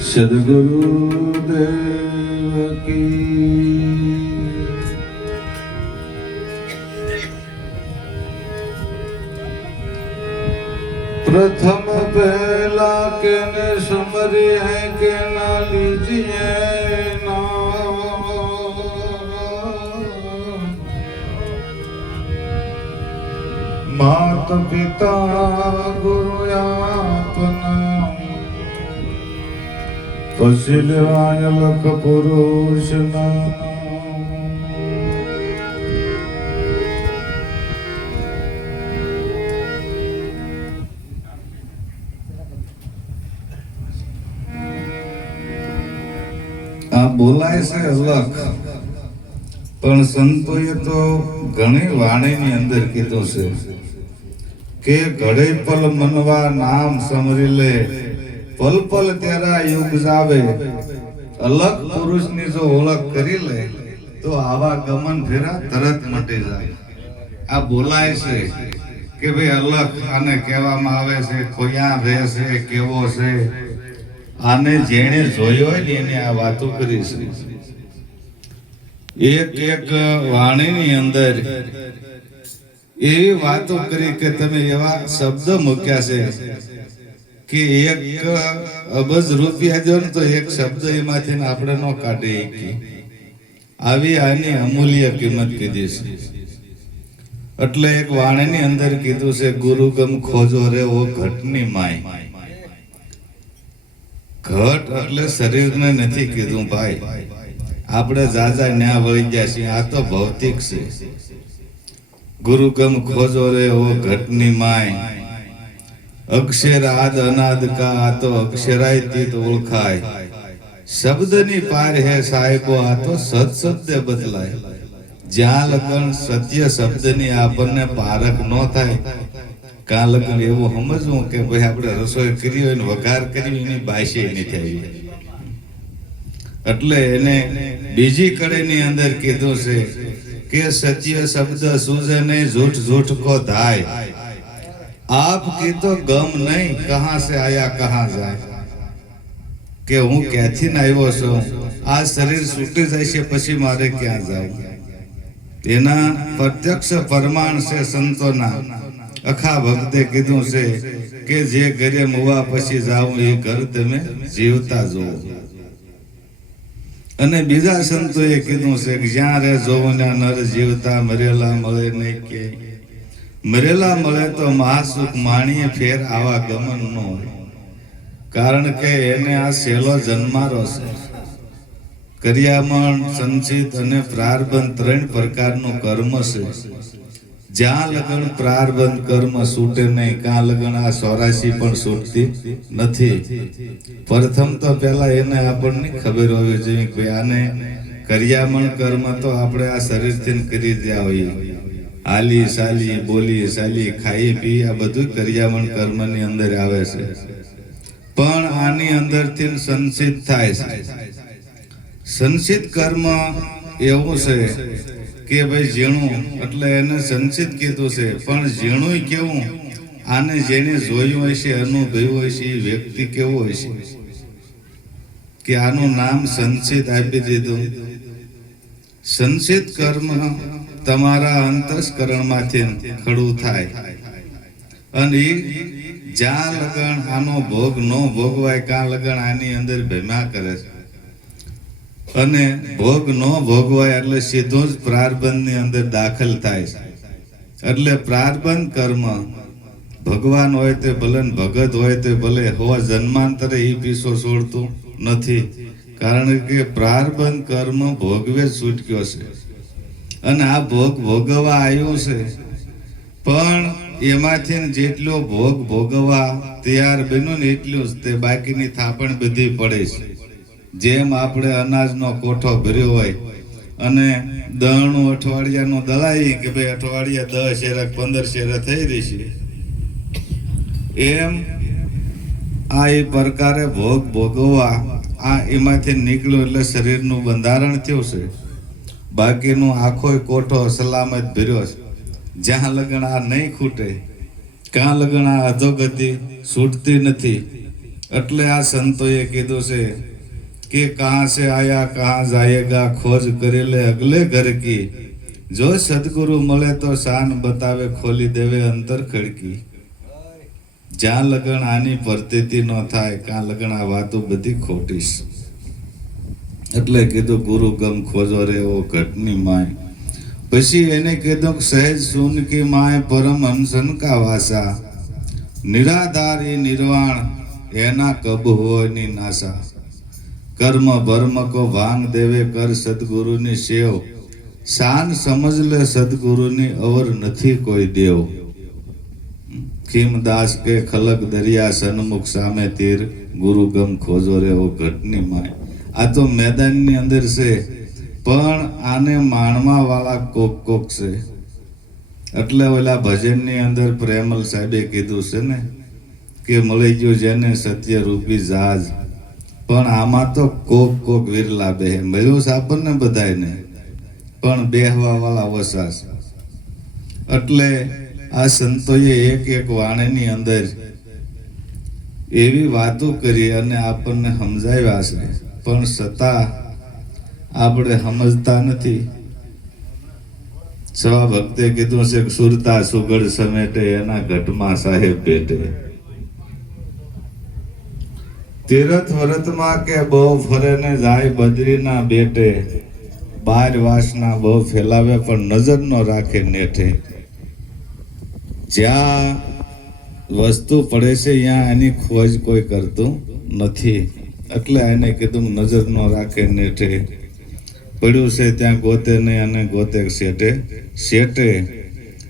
સદગુરુદેવ કી प्रथम पहला के ने समरे हैं के ना लीजिए मात पिता गुरु आपना પછી લેવાય લખ પુરુષ આ બોલાય છે અલગ, પણ સંતોએ તો ઘણી વાણીની અંદર કીધું છે કે ઘડે પલ મનવા નામ સમરી લે, પલ પલ તેરા યુગ જાવે. અલગ પુરુષની જો ઓળખ કરી લે તો આવા ગમન ફેરા તરત મટી જાય. આ બોલાય છે કે ભાઈ અલગ આને કહેવામાં આવે છે, ખોયા રહે છે, કેવો છે. આને જેણે જોયો હોય ને એને આ વાતો કરી છે. એક એક વાણીની અંદર એવી વાતો કરી કે તમે એવા શબ્દ મૂક્યા છે કે એક અબજ રૂપિયા દો ને તો એક શબ્દ એમાંથી આપણે ન કાઢી શકીએ. આવી આની અમૂલ્ય કિંમત કીધી છે. એટલે એક વાણીની અંદર કીધું છે, ગુરુગમ ખોજો રે ઓ ઘટની માય. ઘટ એટલે શરીરને નથી કીધું ભાઈ, આપણે જાજા ન્યા વળી ગયા છીએ. આ તો ભૌતિક છે. ગુરુગમ ખોજો રે ઓ ઘટની માય. અક્ષર આદ અનાદ કા, આ તો અક્ષરાય તીત ઓળખાય. શબ્દની પાર હે સાહેબો, આ તો સત શબ્દ બદલાય. જ્યાં લગન સત્ય શબ્દની આપણને પારખ ન થાય, કાં લગન એવું સમજવું કે ભાઈ આપણે રસોઈ કરી હોય ને વઘાર કરી એની બાશે નથી આવી. એટલે એને બીજી કડીની અંદર કીધું છે કે સત્ય શબ્દ સૂઝે નહીં, झूठ झूठ को धाय. आप की तो गम नहीं, कहां से आया कहां जाए. કે હું ક્યાંથી આવ્યો છું, આ શરીર છૂટી જાય છે પછી મારે ક્યાં જાય. એના પ્રત્યક્ષ પ્રમાણ છે સંતોના. અખા ભક્તે કીધું છે કે જે ઘરે મુવા પછી જાઉં એ ઘર તમે જીવતા જુઓ. અને બીજા સંતોએ કીધું છે કે જ્યાં રે જોવું ત્યાં નર જીવતા, મરેલા મળે નહીં કે. મરેલા મળે તો મહાસુખ માણીએ, ફેર આવા ગમન ન હોય. કારણ કે એને આ સહેલો જન્મારો છે. કર્યામણ, સંચિત અને પ્રારબ્ધ ત્રણ પ્રકારનું કર્મ છે. જ્યાં લગન પ્રારબ્ધ કર્મ છૂટે નહીં, કાં લગન આ 84 પણ છૂટતી નથી. પ્રથમ તો પેલા એને આપણને ખબર હોવી જોઈએ કે આને કર્યામણ કર્મ તો આપણે આ શરીરથી કરી રહ્યા હોઈએ. હાલી સાલી, બોલી સાલી, ખાઈ પી, આ બધું કર્યામણ કર્મની અંદર આવે છે. પણ આની અંદરથી સંચિત થાય છે. સંચિત કર્મ એવું છે કે ભાઈ ઝીણું, એટલે એને સંચિત કીધું છે. પણ ઝીણું કેવું, આને જેને જોયું હોય છે, અનુભવ્યું હોય છે, એ વ્યક્તિ કેવો હોય છે કે આનું નામ સંચિત આપી દીધું. સંચિત કર્મ તમારા અંતસ્કરણમાંથી ખડું થાય. અને જ્યાં લગન આનો ભોગ ન ભોગવાય, કાં લગન આની અંદર ભેમા કરે છે. અને ભોગ ન ભોગવાય એટલે સીધું જ પ્રારબ્ધની અંદર દાખલ થાય છે. એટલે પ્રારબ્ધ કર્મ ભગવાન હોય તો ભલે, ભગત હોય તો ભલે, હોવા જન્માંતરે એ પીછો છોડતું નથી. કારણ કે પ્રારબ્ધ કર્મ ભોગવે છૂટક્યો છે. અને આ ભોગ ભોગવવા આવ્યો છે. પણ એમાંથી જેટલો ભોગ ભોગવવા તૈયાર બન્યો ને એટલું જ તે, બાકીની થાપણ બધી પડે છે. જેમ આપણે અનાજનો કોઠો ભર્યો હોય અને દળનું અઠવાડિયાનું દળાવી કે ભાઈ અઠવાડિયા 10 શેરા 15 શેરા થઈ રહી છે, એમ આ એ પ્રકારે ભોગ ભોગવવા આ એમાંથી નીકળ્યું એટલે શરીરનું બંધારણ થયું છે. બાકીનું આખો કોઠો સલામત ભર્યો છે. જ્યાં લગન આ નહીં ખૂટે, કાં લગન આ અધોગતિ છૂટતી નથી. એટલે આ સંતોએ કીધું છે કે કહાં સે આયા કહાં જાયેગા ખોજ કરી લે અગલે ઘર કી, જો સદગુરુ મળે તો શાન બતાવે ખોલી દેવે અંતર ખડકી. જ્યાં લગન આની પ્રતીતિ ન થાય કાં લગન આ વાતો બધી ખોટીશ. એટલે કીધું ગુરુ ગમ ખોજો રે ઓ ઘટની માય. પછી એને કીધું કે સહેજ સુન કી માય પરમ હંસન કા વાસા, નિરાધારી નિર્વાણ એના કબ હોય ની નાસા. કર્મ ભર્મ કો ભાંગ દેવે કર સદગુરુની સેવ, શાન સમજ લે સદગુરુની અવર નથી કોઈ દેવ. ખીમદાસ કે ખલક દરિયા સન્મુખ સામે તીર, ગુરુ ગમ ખોજો રે ઓ ઘટની માય. આ તો મેદાનની અંદર છે પણ આને માણવા વાળા કોક કોક છે. એટલે ઓલા ભજનની અંદર પ્રેમલ સાહેબે કીધું છે ને કે મળી ગયું જેને સત્ય રૂપી જહાજ, પણ આમાં તો કોક કોક વિરલા બે મળ્યું છે આપણને બધાને, પણ બેહવા વાળા વસાસ. એટલે આ સંતોએ એક એક વાણીની અંદર એવી વાતો કરી અને આપણને સમજાવ્યા છે, પણ છતાં આપણે સમજતા નથી. સવા ભક્તે કીધું છે કે સુરતા સુગડ સમેટે એના ઘટમાં સાહેબ બેઠે. તીરથ વ્રતમાં કે બહુ ફરે ને જાય બદ્રીના બેટે, બાર વાસના બહુ ફેલાવે પણ નજર નો રાખે નેઠે. જ્યાં વસ્તુ પડે છે ત્યાં એની ખોજ કોઈ કરતું નથી. એટલે એને કીધું નજર નો રાખે નેઠે. પડ્યું છે ત્યાં ગોતે નહીં અને ગોતે શેઠે શેઠે.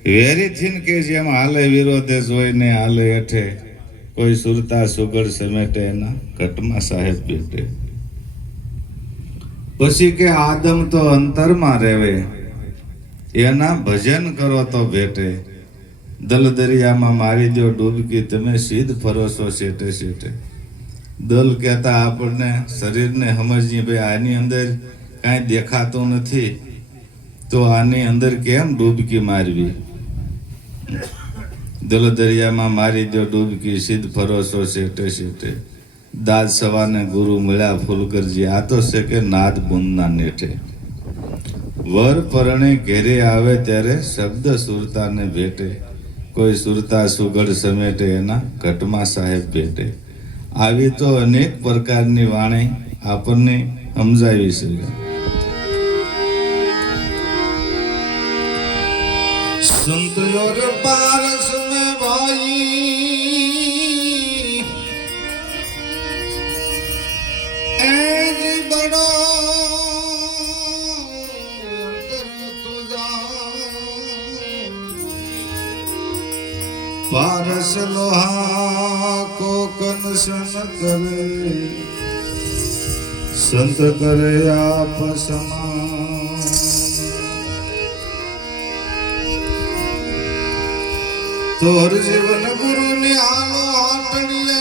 વેરીથીન કે જેમ હાલે વિરોધે જોઈને હાલે હેઠે, કોઈ સુરતા સુગડ સમેટે એના ઘટમાં સાહેબ બેઠે. પછી કે આદમ તો અંતરમાં રહેવે, એના ભજન કરો તો ભેટે. દલ દરિયામાં મારી દો ડૂબકી, તમે સીધ ફરોશો શેઠે શેઠે. દલ કહેતા આપણને શરીરને સમજીએ ભાઈ આની અંદર કાંઈ દેખાતું નથી તો આની અંદર કેમ ડૂબકી મારવી. દલ દરિયામાં મારી દો ડૂબકી, સીધ ફરોશો શેઠે શેઠે. દાદ સવાને ગુરુ મળ્યા ફૂલકરજી, આ તો છે કે નાદ બુંદના નેઠે. વર પરણે ઘેરે આવે ત્યારે શબ્દ સુરતાને ભેટે, કોઈ સુરતા સુગડ સમેટે એના ઘટમાં સાહેબ ભેટે. આવી તો અનેક પ્રકારની વાણી આપણને સમજાવી છે. સંત યોર પારસ में भाई ऐज बड़ा पारस लोहा को कनसन करे, संत करे आप समान. तोर जीवन गुरु निहालो हाटड़िए,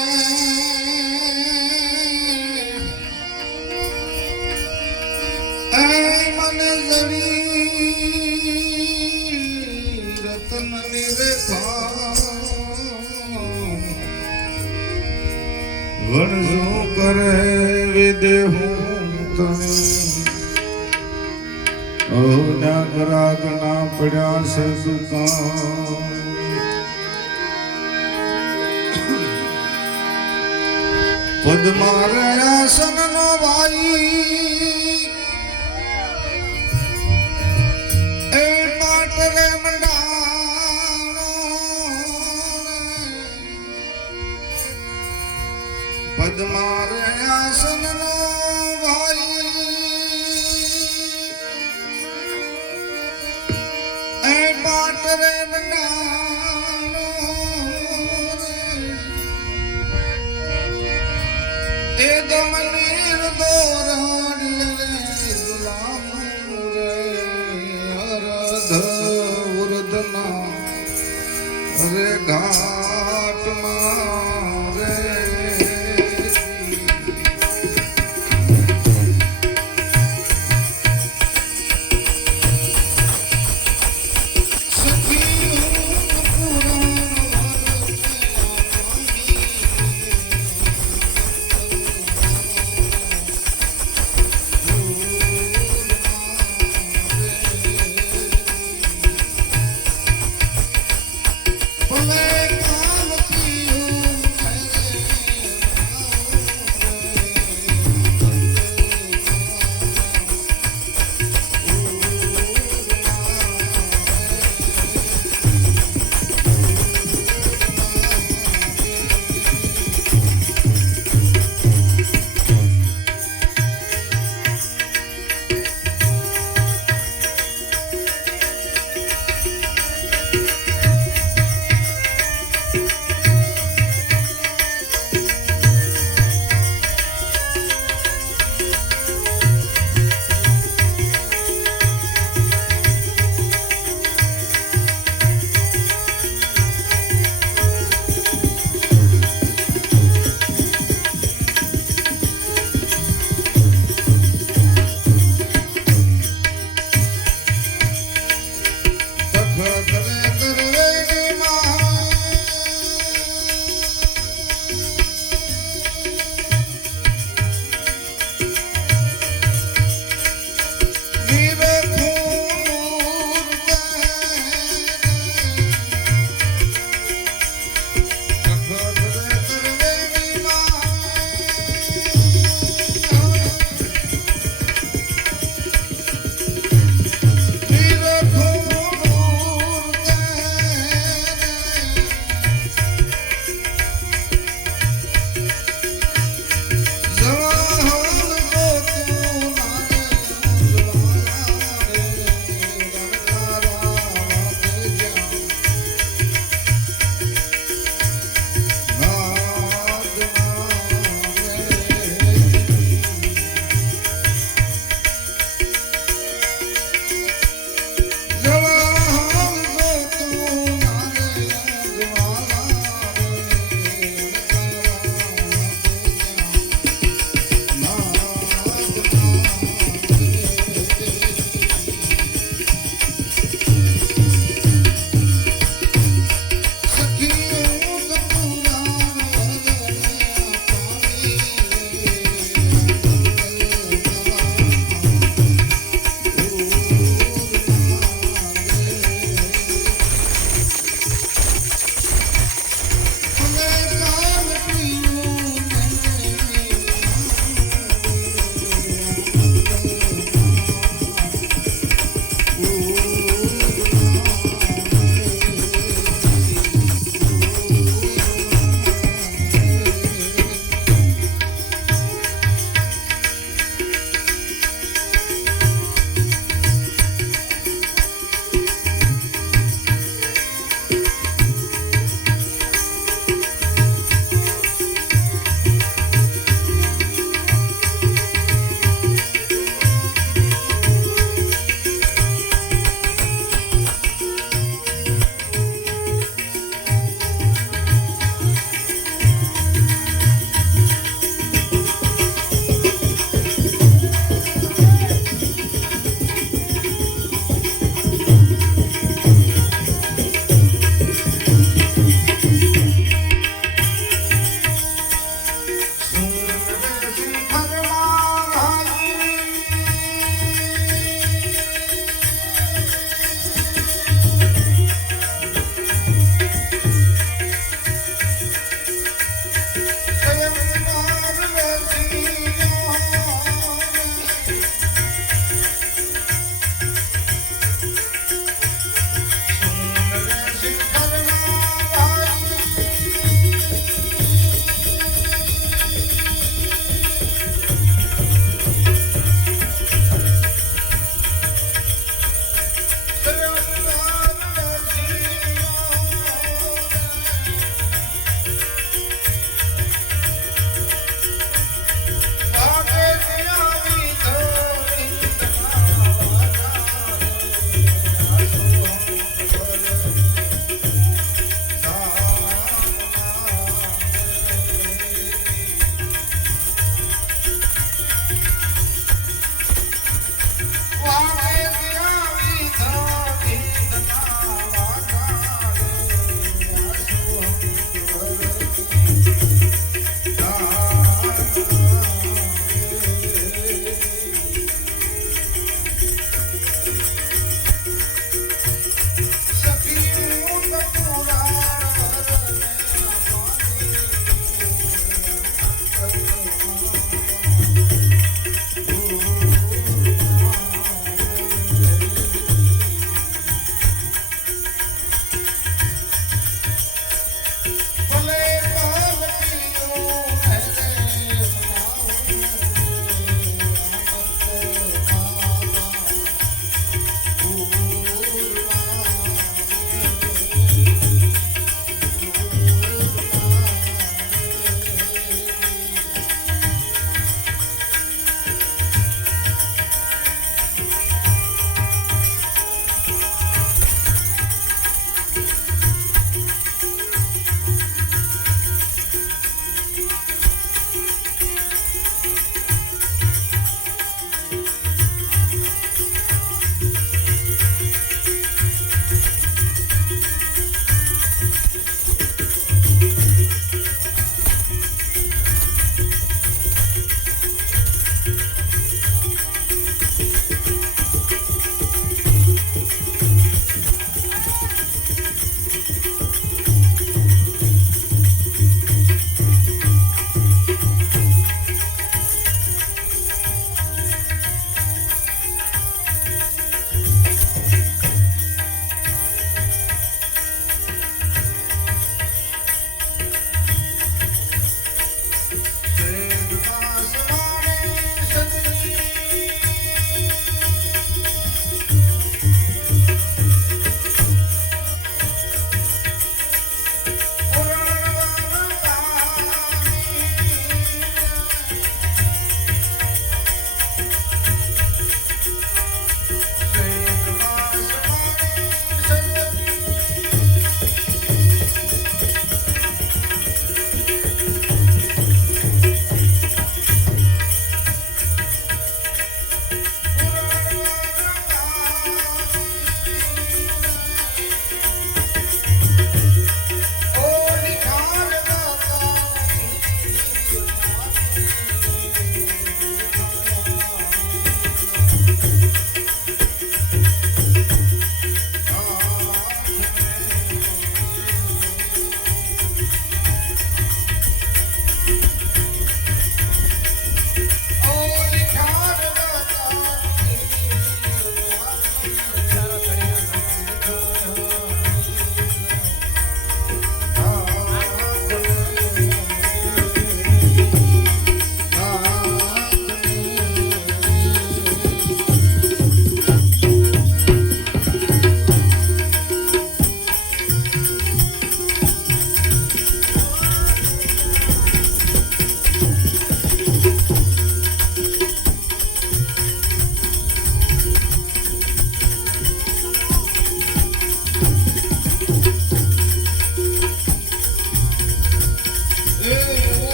ऐ मन जड़ी रतन निरेखा. वणजो करे विदेहूं तने, ओ नागराग ना पड़ा से दुकान. પદ્મારે આસન નો ભાઈ, એ પાટરે મંડાણો. પદ્મારે આસન નો ભાઈ, એ પાટરે મંડાણો. એ દમનીર દોરાડી ગુલામ રે, અરધ ઉર્ધના રે ઘાટમાં રે.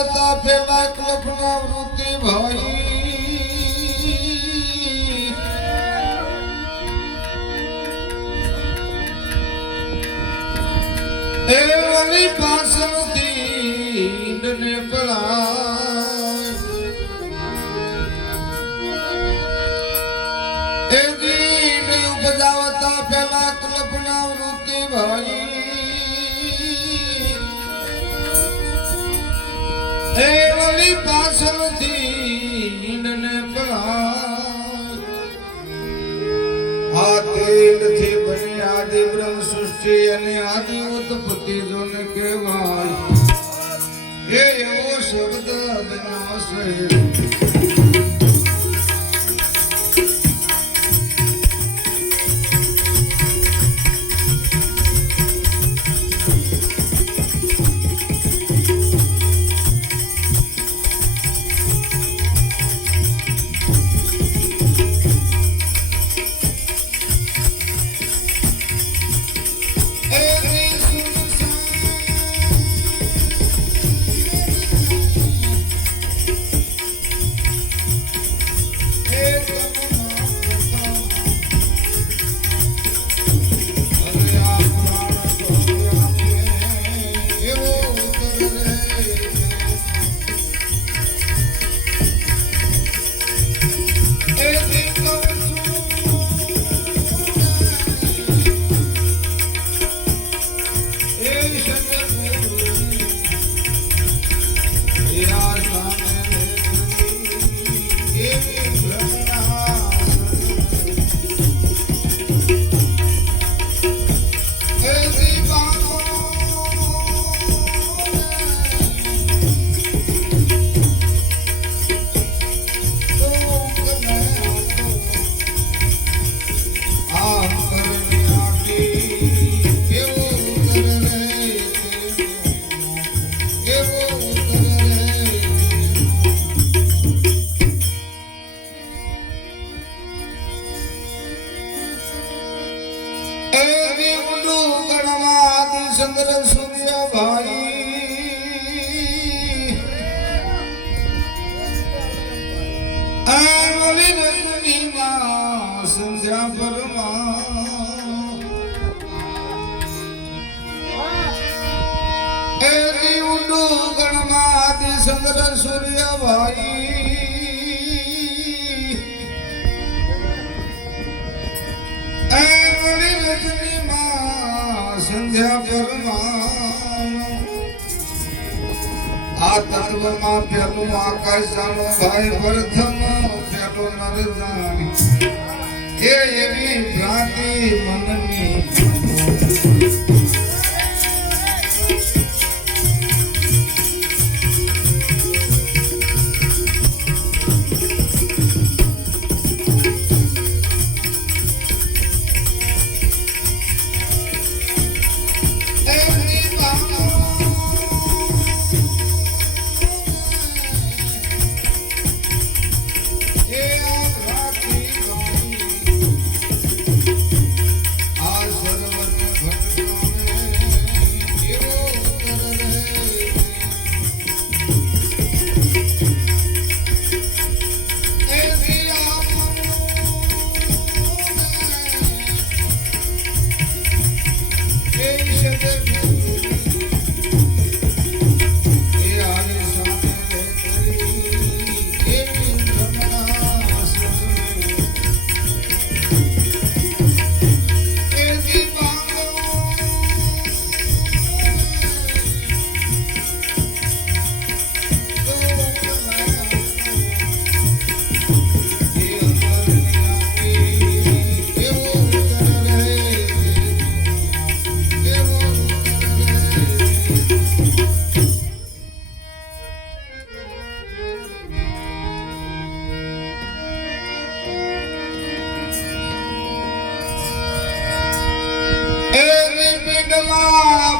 ઉપજાવતા પેલા કલ્પના વૃત્તિ ભાઈ એ વળી પાછળથી ઈંડને પડાય એ ઈંડ ઉપજાવતા પેલા કલ્પના વૃત્તિ ભાઈ એ વળી પાછળથી ઈંડને પડાય આ તેલથી બની આદિ બ્રહ્મ સૃષ્ટિ અને આદિ ઉત્પત્તિ જોને કહેવાય એ એવો શબ્દ બનાવશે ચંદ્ર સૂર્ય ભાઈ આમલી રજની માં સંધ્યા પરમાં એની ઉડુ ગણમાં આદિ ચંદ્ર સૂર્ય ભાઈ આમલી રજની સંધ્યા પરમાં આ તત્વમાં પેલું આકાશ જાણો ભાઈ પ્રથમ પેલો નર જાણી એ એવી ભ્રાંતિ મનની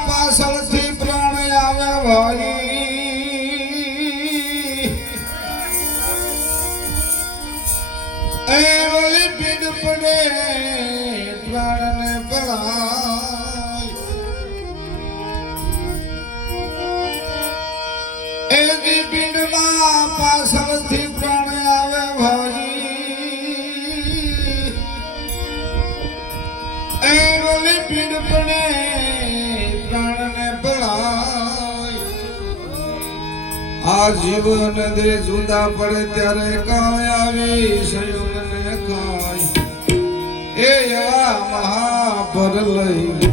પાછળથી પ્રાણ આવે ભાઈ એવલી પીડ પડે પ્રાણને પડાય એવી એની પિંડમાં પાછળથી પ્રાણ આવે ભાઈ એ ઓલી પિંડ પડે પ્રાણને પળાય આ જીવન દે જુદા પડે ત્યારે કાય આવી સંયુગને કાય એ એવા મહાપર લઈ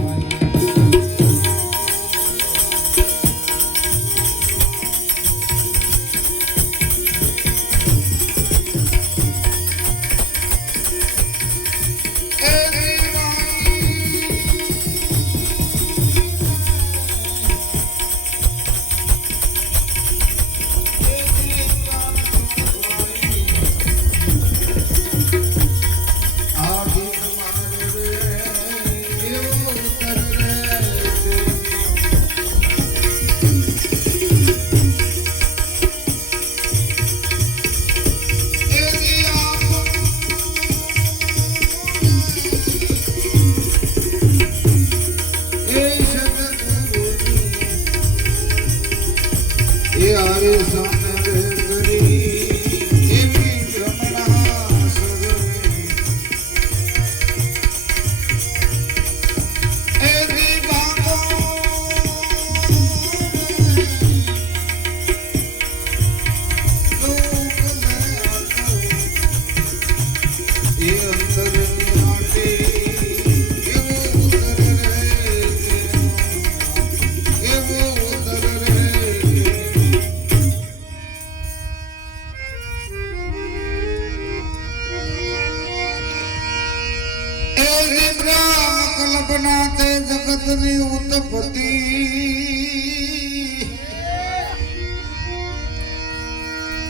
કલ્પના તે જગતની ઉત્પત્તિ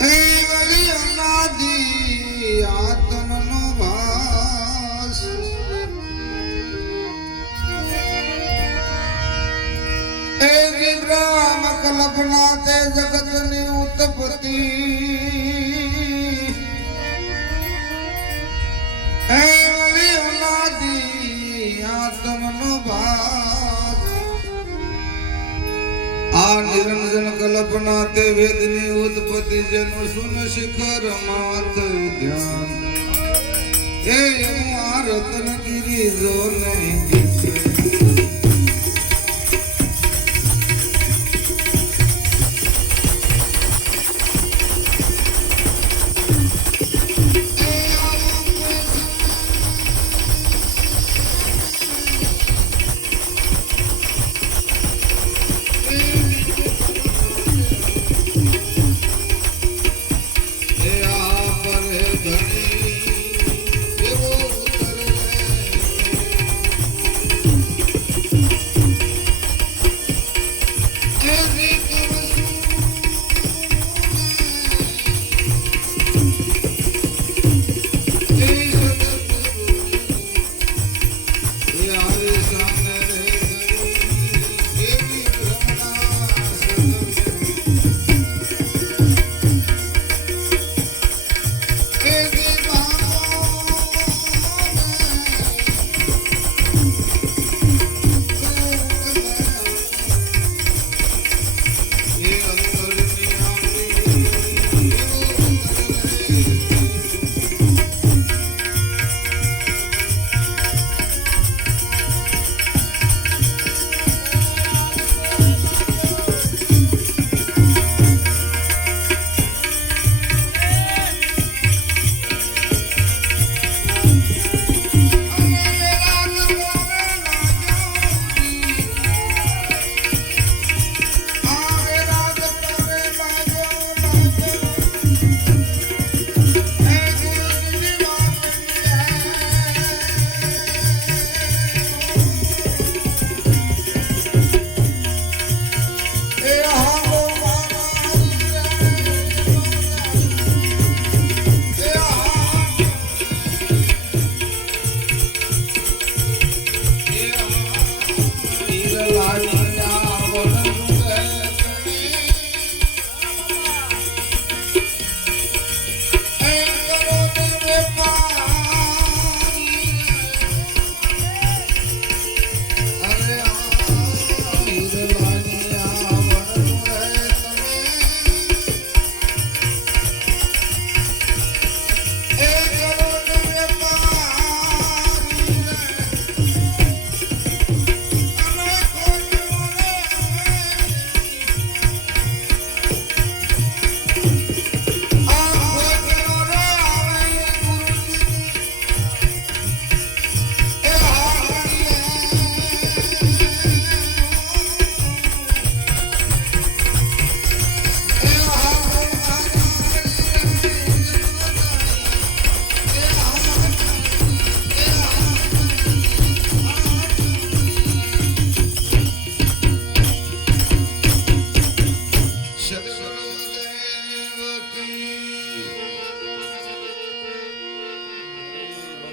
એ વળી અનાદિ આત્મનો ભાસ એ વિગ્રહ કલ્પના તે જગતની ઉત્પત્તિ એ વળી અનાદિ આત્મનો ભાગ આ નિરંજન કલ્પના તે વેદની ઉત્પત્તિ જેનું સુન શિખર માથ ધ્યાન એ આ રતનગીરી જો નહીં